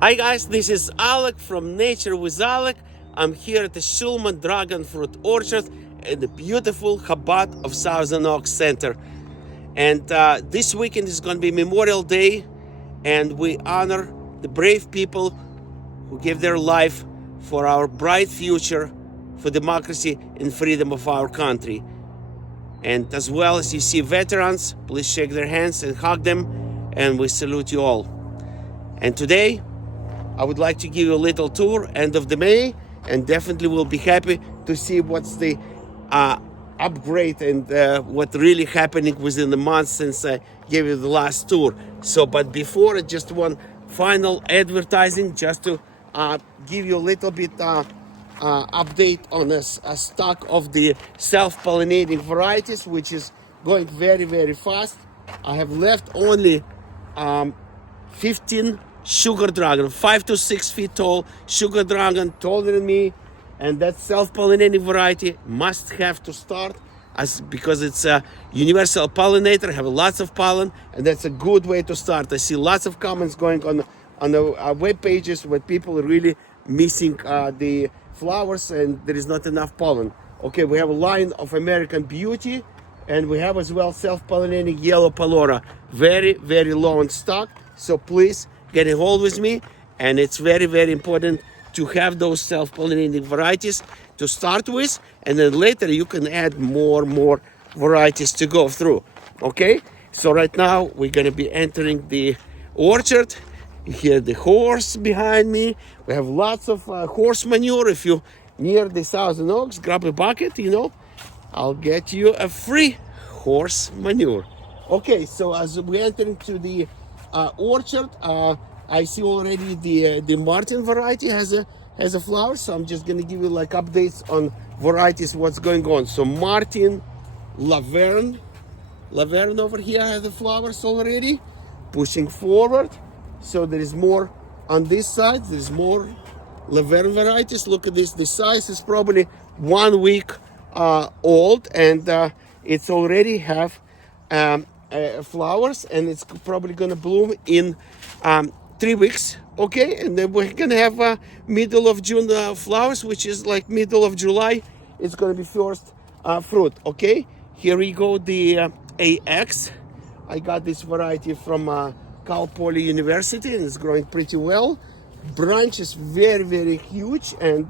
Hi guys, this is Alik from NatureWithAlik. I'm here at the Shulman Dragon Fruit Orchard in the beautiful Chabad of Thousand Oaks Center. And this weekend is going to be Memorial Day, and we honor the brave people who gave their life for our bright future, for democracy and freedom of our country. And as well as you see veterans, please shake their hands and hug them, and we salute you all. And today, I would like to give you a little tour, end of the May, and definitely will be happy to see what's the upgrade and what really happening within the month since I gave you the last tour. So, but before, I just want final advertising just to give you a little bit update on a stock of the self-pollinating varieties, which is going very, very fast. I have left only 15 sugar dragon, 5 to 6 feet tall, sugar dragon, taller than me, and that self-pollinating variety must have to start because it's a universal pollinator, have lots of pollen, and that's a good way to start. I see lots of comments going on the web pages where people are really missing the flowers and there is not enough pollen. Okay, we have a line of American Beauty, and we have as well self-pollinating yellow Palora, very, very low in stock. So please get a hold with me, and it's very, very important to have those self-pollinating varieties to start with, and then later you can add more varieties to go through. Okay, so right now we're going to be entering the orchard. You hear the horse behind me. We have lots of horse manure. If you're near the Thousand Oaks, grab a bucket, I'll get you a free horse manure. Okay, so as we enter into the orchard, I see already the Martin variety has a flower, so I'm just gonna give you like updates on varieties, what's going on. So Martin, Laverne over here has the flowers already, pushing forward. So there is more on this side. There's more Laverne varieties. Look at this. The size is probably 1 week old, and it's already have flowers, and it's probably gonna bloom in 3 weeks. Okay, and then we're gonna have middle of June flowers, which is like middle of July. It's gonna be first fruit. Okay, here we go. The AX. I got this variety from Cal Poly University, and it's growing pretty well. Branch is very, very huge, and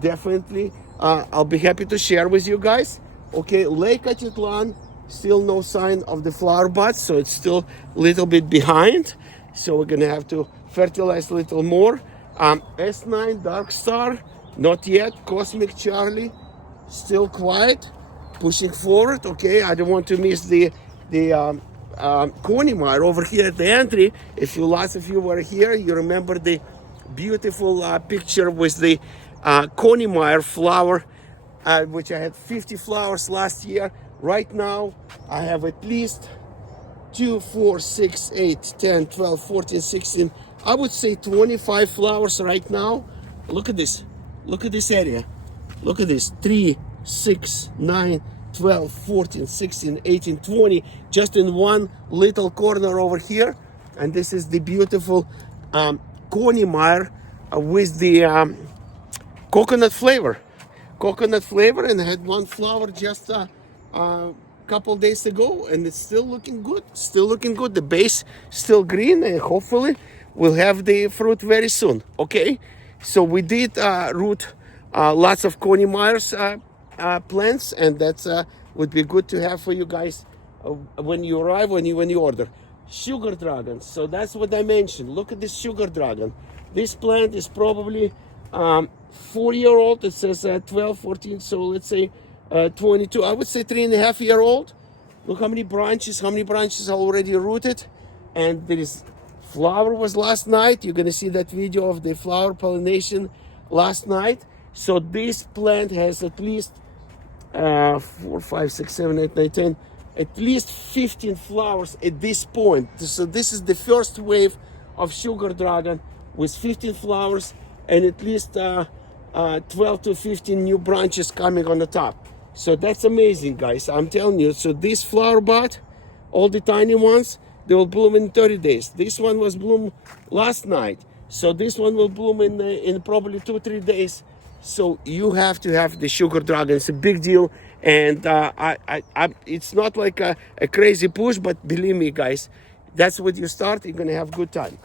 definitely I'll be happy to share with you guys. Okay, Lake Atitlan. Still no sign of the flower buds, so it's still a little bit behind. So we're gonna have to fertilize a little more. S9 Dark Star, not yet. Cosmic Charlie, still quiet, pushing forward. Okay, I don't want to miss the Coneymeyer over here at the entry. Lots of you were here, you remember the beautiful picture with the Coneymeyer flower, which I had 50 flowers last year. Right now, I have at least 2, 4, 6, 8, 10, 12, 14, 16, I would say 25 flowers right now. Look at this. Look at this area. Look at this. 3, 6, 9, 12, 14, 16, 18, 20, just in one little corner over here. And this is the beautiful Coneymeyer with the coconut flavor. And I had one flower just couple days ago, and it's still looking good. The base still green, and hopefully we'll have the fruit very soon. Okay, so we did root lots of Coney-Meyer's plants, and that's would be good to have for you guys when you arrive, when you order. Sugar dragon, so that's what I mentioned. Look at this sugar dragon. This plant is probably 4-year-old. It says 12, 14, so let's say 22, I would say 3.5-year-old. Look how many branches are already rooted, and there is flower was last night. You're gonna see that video of the flower pollination last night. So this plant has at least 4, 5, 6, 7, 8, 9, 10, at least 15 flowers at this point. So this is the first wave of sugar dragon with 15 flowers and at least 12 to 15 new branches coming on the top. So that's amazing, guys. I'm telling you. So this flower bud, all the tiny ones, they will bloom in 30 days. This one was bloom last night. So this one will bloom in probably 2-3 days. So you have to have the sugar dragon. It's a big deal, and it's not like a crazy push, but believe me, guys, that's what you start. You're gonna have good time.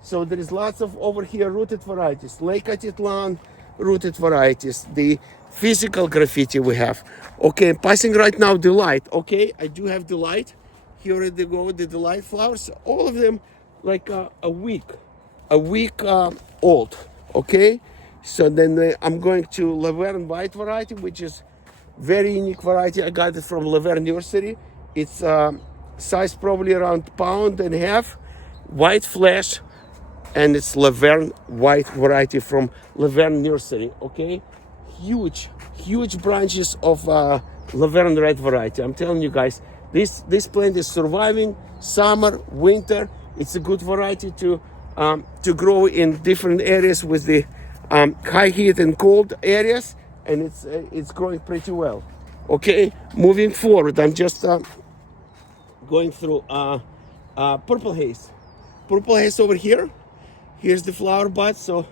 So there is lots of over here rooted varieties, Lake Atitlan rooted varieties, the physical graffiti we have. Okay, I'm passing right now Delight. Okay, I do have Delight. Here they go, the Delight flowers. All of them like a week old. Okay, so then I'm going to Laverne White variety, which is very unique variety. I got it from Laverne Nursery. It's size probably around 1.5 pounds, white flesh, and it's Laverne White variety from Laverne Nursery. Okay, huge branches of Laverne Red variety. I'm telling you guys, this plant is surviving summer, winter. It's a good variety to grow in different areas with the high heat and cold areas, and it's growing pretty well. Okay, moving forward, I'm just going through purple haze. Purple haze over here. Here's the flower buds. So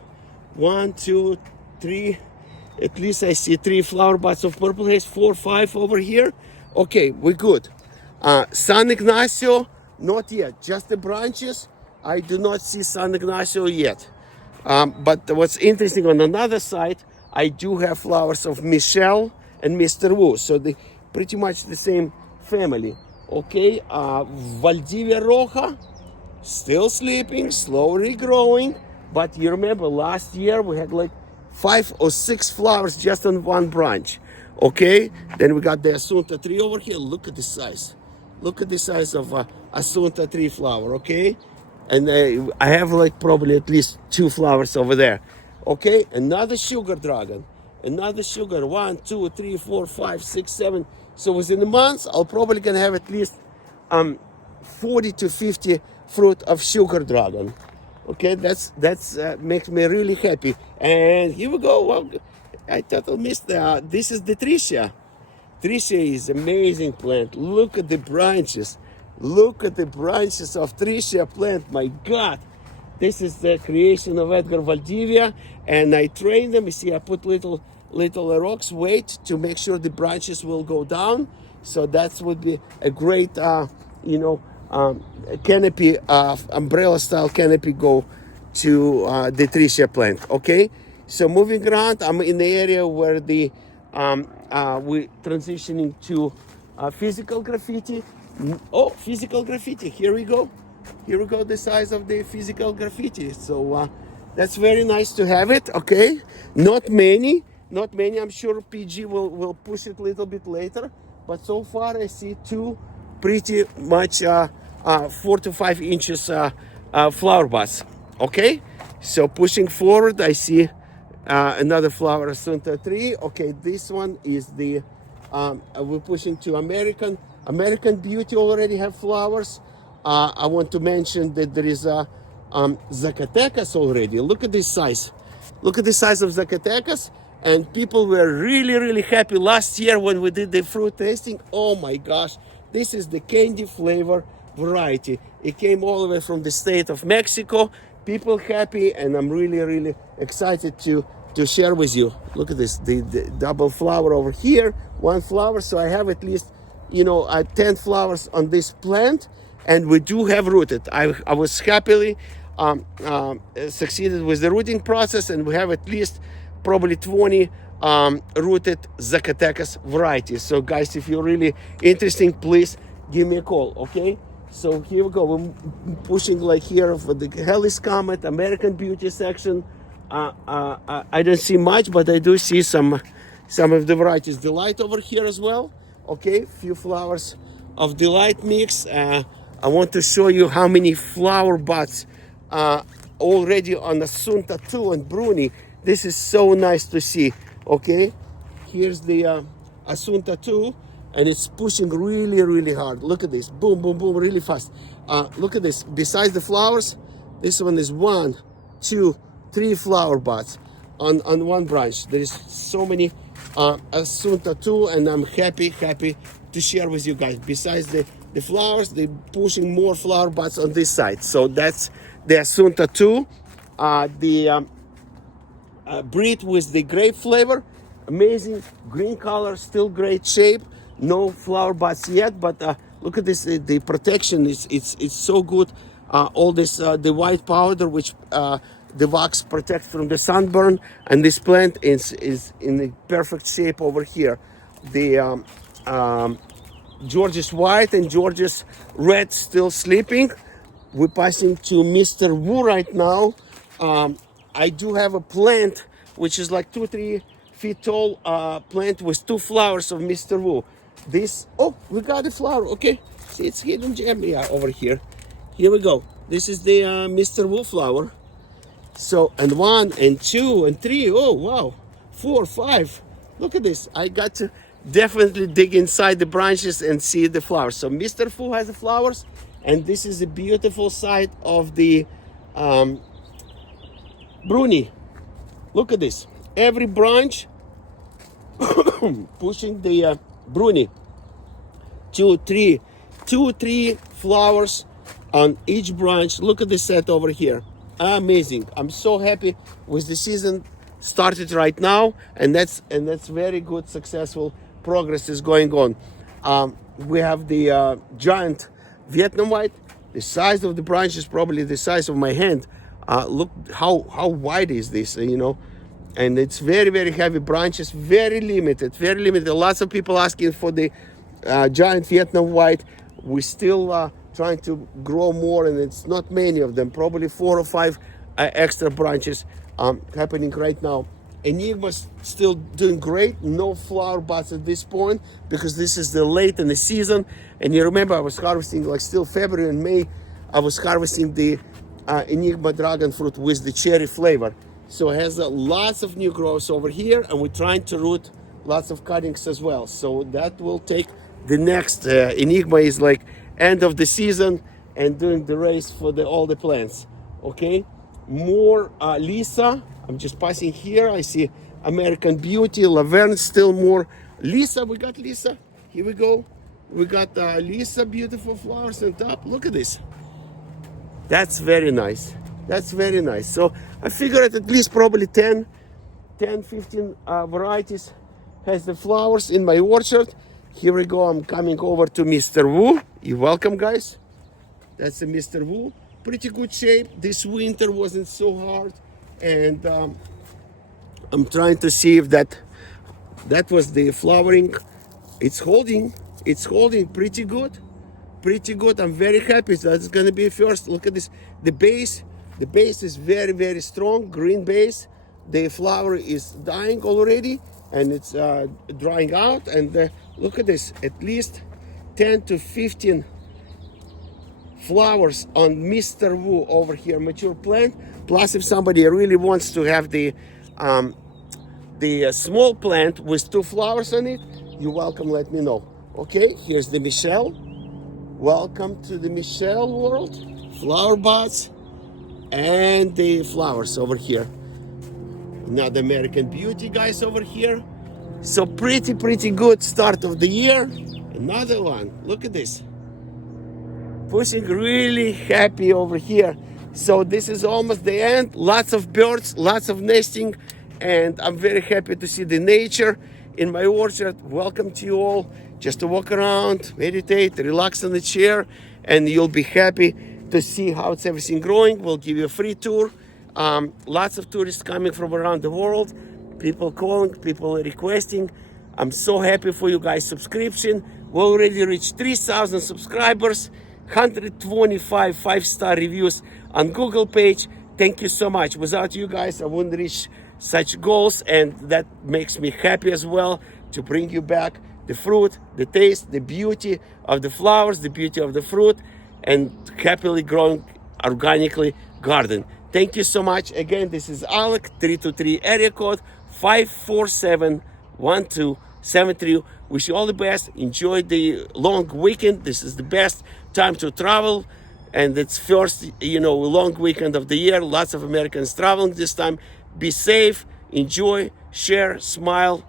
1, 2, 3. At least I see 3 flower buds of purple haze. 4, 5 over here. Okay, we're good. San Ignacio, not yet. Just the branches. I do not see San Ignacio yet. But what's interesting, on another side, I do have flowers of Michelle and Mr. Wu. So they pretty much the same family. Okay, Valdivia Roja, still sleeping, slowly growing. But you remember last year we had like 5 or 6 flowers just on one branch. Okay, then we got the Asunta tree over here. Look at the size. Look at the size of Asunta tree flower. Okay, and I have like probably at least 2 flowers over there. Okay, another sugar dragon, another sugar. 1, 2, 3, 4, 5, 6, 7. So within a month, I'll probably gonna have at least 40 to 50 fruit of sugar dragon. Okay, that's makes me really happy. And here we go. Well, I totally missed that. This is the Tricia. Tricia is amazing plant. Look at the branches. Look at the branches of Tricia plant. My God, this is the creation of Edgar Valdivia, and I trained them. You see, I put little rocks weight to make sure the branches will go down. So that would be a great, canopy, umbrella style canopy go to the Tricia plant. Okay, so moving around, I'm in the area where the we're transitioning to physical graffiti. Oh, physical graffiti. Here we go. Here we go. The size of the physical graffiti. So that's very nice to have it. Okay, not many. I'm sure PG will push it a little bit later, but so far I see 2 pretty much 4 to 5 inches flower buds. Okay, so pushing forward, I see another flower Asunta tree. Okay, this one is the we're pushing to American Beauty. Already have flowers. I want to mention that there is a Zacatecas already. Look at this size. Look at the size of Zacatecas. And people were really happy last year when we did the fruit tasting. Oh my gosh, this is the candy flavor variety. It came all the way from the state of Mexico. People happy, and I'm really excited to share with you. Look at this, the double flower over here, 1 flower. So I have at least 10 flowers on this plant, and we do have rooted. I was happily succeeded with the rooting process, and we have at least probably 20 rooted Zacatecas varieties. So guys, if you're really interested, please give me a call. Okay, so here we go. We're pushing like here for the Hellis Comet, American Beauty section. I don't see much, but I do see some of the varieties. Delight over here as well. Okay, few flowers of Delight mix. I want to show you how many flower buds already on Asunta 2 and Bruni. This is so nice to see. Okay, here's the Asunta 2, and it's pushing really hard. Look at this, boom, really fast. Look at this. Besides the flowers, this one is 1, 2, 3 flower buds on one branch. There is so many Asunta 2, and I'm happy to share with you guys. Besides the flowers, they're pushing more flower buds on this side. So that's the Asunta 2. breed with the grape flavor. Amazing green color, still great shape. No flower buds yet, but look at this. The protection is it's so good. All this the white powder, which the wax protects from the sunburn, and this plant is in a perfect shape over here. The George's white and George's red still sleeping. We're passing to Mr. Wu right now. I do have a plant which is like 2-3 feet tall, plant with 2 flowers of Mr. Wu. This, oh, we got a flower. Okay, see, it's hidden gem. Yeah, over here. Here we go. This is the Mr. Wu flower. So, and 1 and 2 and 3. Oh wow, 4, 5. Look at this. I got to definitely dig inside the branches and see the flowers. So Mr. Fu has the flowers, and this is a beautiful side of the Bruni. Look at this. Every branch pushing the Bruni. 2, 3 flowers on each branch. Look at this set over here. Amazing. I'm so happy with the season started right now, and that's very good, successful progress is going on. We have the giant Vietnam white. The size of the branch is probably the size of my hand. Look how wide is this, you know, and it's very, very heavy branches, very limited. Lots of people asking for the giant Vietnam white. We still trying to grow more, and it's not many of them, probably 4 or 5 extra branches happening right now. Enigma's still doing great. No flower buds at this point because this is the late in the season. And you remember I was harvesting like still February and May. I was harvesting the Enigma dragon fruit with the cherry flavor. So it has lots of new growths over here, and we're trying to root lots of cuttings as well. So that will take the next Enigma is like end of the season and doing the race for all the plants. Okay, more Lisa. I'm just passing here. I see American Beauty, Laverne, still more Lisa. We got Lisa. Here we go. We got Lisa, beautiful flowers on top. Look at this. That's very nice. That's very nice. So I figured at least probably 10, 15 varieties has the flowers in my orchard. Here we go. I'm coming over to Mr. Wu. You're welcome, guys. That's a Mr. Wu. Pretty good shape. This winter wasn't so hard. And I'm trying to see if that was the flowering. It's holding pretty good. I'm very happy. So that's gonna be first. Look at this. The base is very, very strong, green base. The flower is dying already, and it's drying out. And look at this, at least 10 to 15 flowers on Mr. Wu over here, mature plant. Plus, if somebody really wants to have the small plant with 2 flowers on it, you're welcome, let me know. Okay, here's the Michelle. Welcome to the Michelle world. Flower buds and the flowers over here. Another American Beauty, guys, over here. So pretty good start of the year. Another one, look at this. Pushing really happy over here. So this is almost the end. Lots of birds, lots of nesting, and I'm very happy to see the nature in my orchard. Welcome to you all. Just to walk around, meditate, relax on the chair, and you'll be happy to see how it's everything growing. We'll give you a free tour. Lots of tourists coming from around the world. People calling, people requesting. I'm so happy for you guys' subscription. We already reached 3,000 subscribers, 125 5-star reviews on Google page. Thank you so much. Without you guys, I wouldn't reach such goals, and that makes me happy as well to bring you back the fruit, the taste, the beauty of the flowers, the beauty of the fruit, and happily growing organically garden. Thank you so much. Again, this is Alik, 323 area code 547-1273. Wish you all the best. Enjoy the long weekend. This is the best time to travel, and it's first, long weekend of the year. Lots of Americans traveling this time. Be safe, enjoy, share, smile.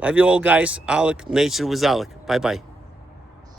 Love you all, guys. Alik, Nature with Alik. Bye-bye.